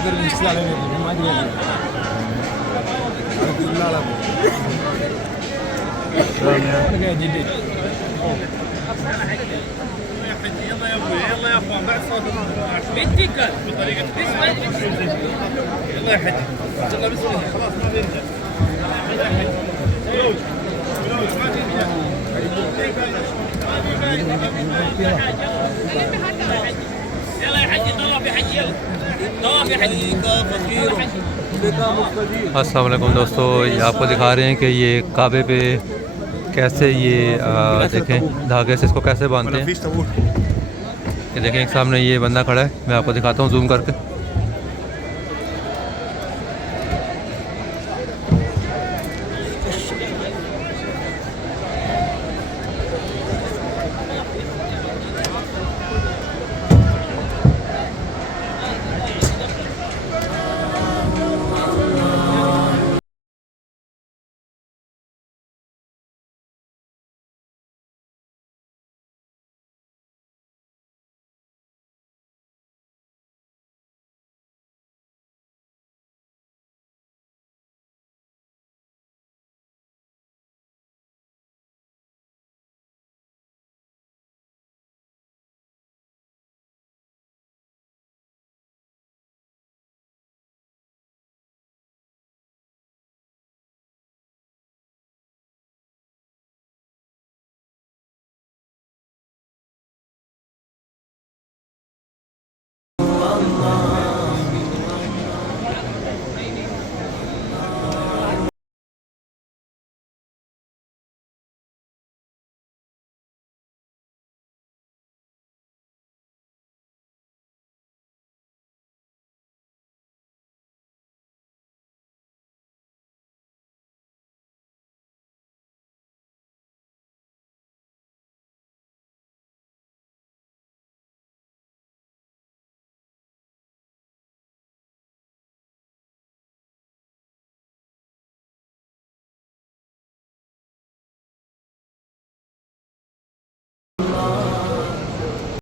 يلا يا اخوان بعد صوت بنتك بطريقه يلا يا حج يلا بسم الله خلاص ما نرجع يلا يا حج فلوس ما ترجع يلا يا حج طواف يا حج يلا طواف يا حج فقير अस्सलाम वालेकुम दोस्तों, ये आपको दिखा रहे हैं कि ये काबे पे कैसे ये देखें धागे से इसको कैसे बांधते हैं। ये देखें एक सामने ये बंदा खड़ा है, मैं आपको दिखाता हूँ जूम करके।